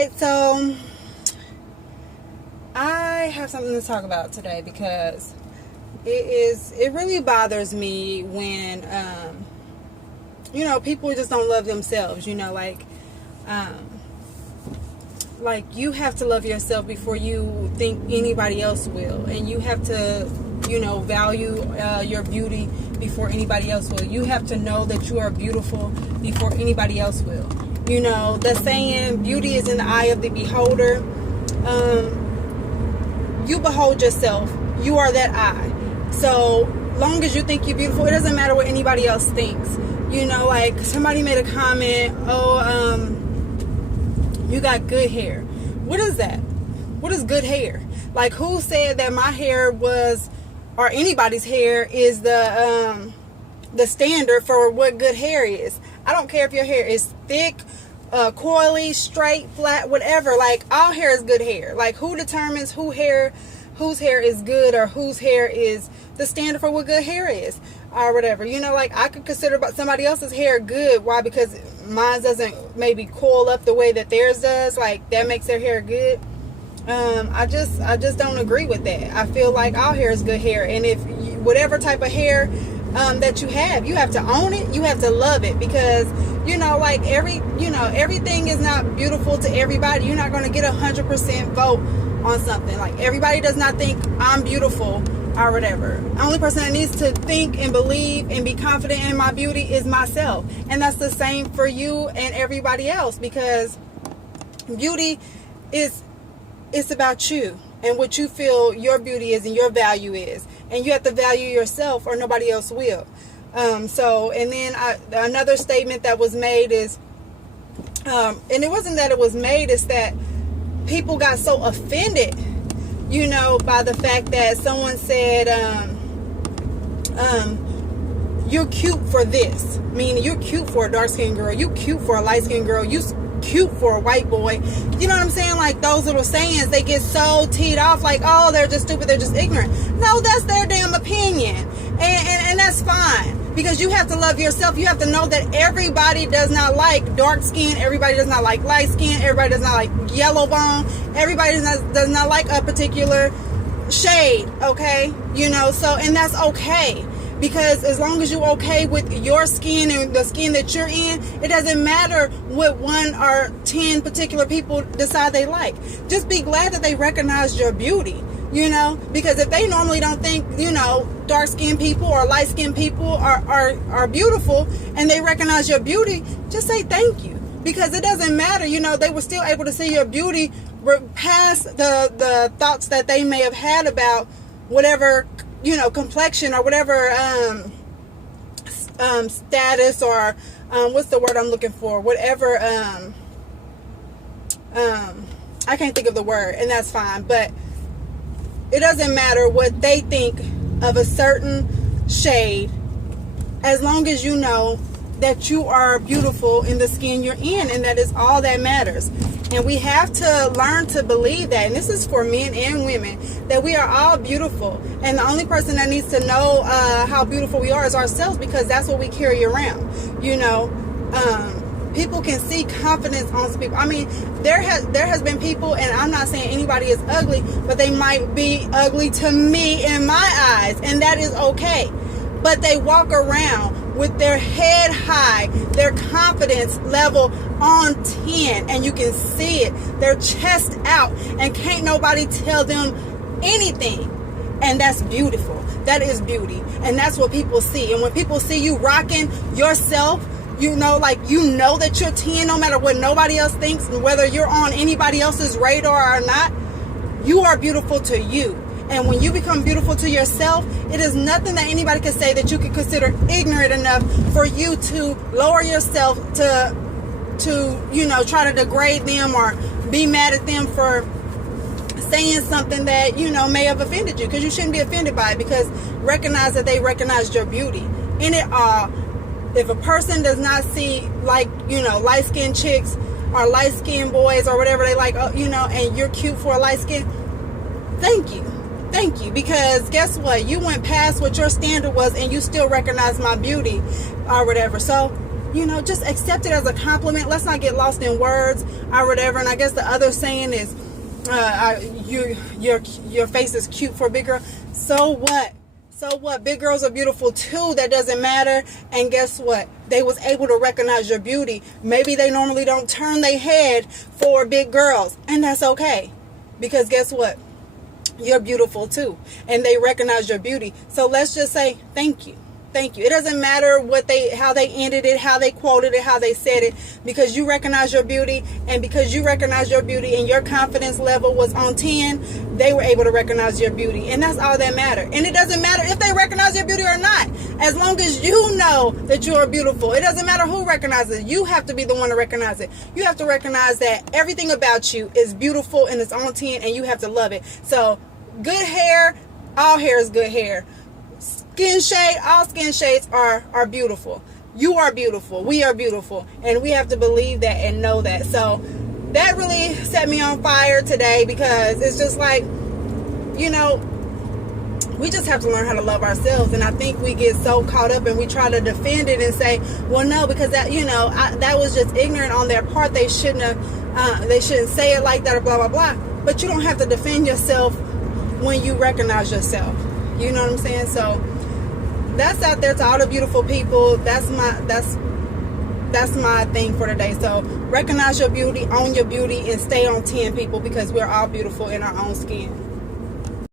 right, so I have something to talk about today because it really bothers me when people just don't love themselves. Like you have to love yourself before you think anybody else will, and you have to value your beauty before anybody else will. You have to know that you are beautiful before anybody else will. The saying, beauty is in the eye of the beholder. You behold yourself. You are that eye. So long as you think you're beautiful, it doesn't matter what anybody else thinks. Like somebody made a comment, you got good hair. What is that? What is good hair? Like, who said that my hair was, or anybody's hair is the standard for what good hair is? I don't care if your hair is thick, coily, straight, flat, whatever. Like, all hair is good hair. Like, who determines whose hair is good, or whose hair is the standard for what good hair is, or whatever? Like, I could consider somebody else's hair good. Why? Because mine doesn't maybe coil up the way that theirs does. Like, that makes their hair good. I just don't agree with that. I feel like all hair is good hair, and if whatever type of hair that you have to own it. You have to love it, because like everything is not beautiful to everybody. You're not going to get 100% vote on something. Like, everybody does not think I'm beautiful or whatever. The only person that needs to think and believe and be confident in my beauty is myself, and that's the same for you and everybody else, because beauty it's about you and what you feel your beauty is and your value is, and you have to value yourself or nobody else will. And then another statement that was made is, and it wasn't that it was made, it's that people got so offended, by the fact that someone said, you're cute for this, meaning you're cute for a dark-skinned girl, you cute for a light-skinned girl, you cute for a white boy. You know what I'm saying? Like, those little sayings, they get so teed off, like, oh, they're just stupid, they're just ignorant. No, that's their damn opinion, and that's fine, because you have to love yourself. You have to know that everybody does not like dark skin, everybody does not like light skin, everybody does not like yellow bone, everybody does not like a particular shade, okay? So, and that's okay. Because as long as you're okay with your skin and the skin that you're in, it doesn't matter what 1 or 10 particular people decide they like. Just be glad that they recognize your beauty, because if they normally don't think, dark-skinned people or light-skinned people are beautiful, and they recognize your beauty, just say thank you. Because it doesn't matter, they were still able to see your beauty past the thoughts that they may have had about whatever complexion or whatever status, or what's the word I'm looking for, whatever I can't think of the word, and that's fine. But it doesn't matter what they think of a certain shade, as long as you know that you are beautiful in the skin you're in, and that is all that matters. And we have to learn to believe that, and this is for men and women, that we are all beautiful, and the only person that needs to know how beautiful we are is ourselves, because that's what we carry around. People can see confidence on some people. I mean, there has been people, and I'm not saying anybody is ugly, but they might be ugly to me in my eyes, and that is okay. But they walk around with their head high, their confidence level on 10, and you can see it, their chest out, and can't nobody tell them anything. And that's beautiful. That is beauty, and that's what people see. And when people see you rocking yourself, that you're 10, no matter what nobody else thinks, and whether you're on anybody else's radar or not, you are beautiful to you. And when you become beautiful to yourself, it is nothing that anybody can say that you can consider ignorant enough for you to lower yourself to try to degrade them or be mad at them for saying something that, may have offended you, because you shouldn't be offended by it, because recognize that they recognized your beauty in it all. If a person does not see, like, light-skinned chicks or light-skinned boys or whatever they like, and you're cute for a light skin, thank you. Thank you, because guess what? You went past what your standard was, and you still recognize my beauty or whatever. So you know, just accept it as a compliment. Let's not get lost in words or whatever. And I guess the other saying is, your face is cute for a big girl. So what? So what? Big girls are beautiful too. That doesn't matter. And guess what? They was able to recognize your beauty. Maybe they normally don't turn their head for big girls, and that's okay, because guess what? You're beautiful too, and they recognize your beauty. So let's just say thank you. Thank you. It doesn't matter how they ended it, how they quoted it, how they said it, because you recognize your beauty, and because you recognize your beauty and your confidence level was on 10, they were able to recognize your beauty. And that's all that matters. And it doesn't matter if they recognize your beauty or not, as long as you know that you are beautiful. It doesn't matter who recognizes it. You have to be the one to recognize it. You have to recognize that everything about you is beautiful and it's on 10, and you have to love it. So good hair, all hair is good hair. Skin shade, all skin shades are beautiful. You are beautiful. We are beautiful. And we have to believe that and know that. So that really set me on fire today, because it's just like, you know, we just have to learn how to love ourselves. And I think we get so caught up and we try to defend it and say, well, no, because that, you know, that was just ignorant on their part. They shouldn't say it like that, or blah, blah, blah. But you don't have to defend yourself when you recognize yourself. You know what I'm saying? So that's out there to all the beautiful people. That's my thing for today. So recognize your beauty, own your beauty, and stay on 10, people, because we're all beautiful in our own skin.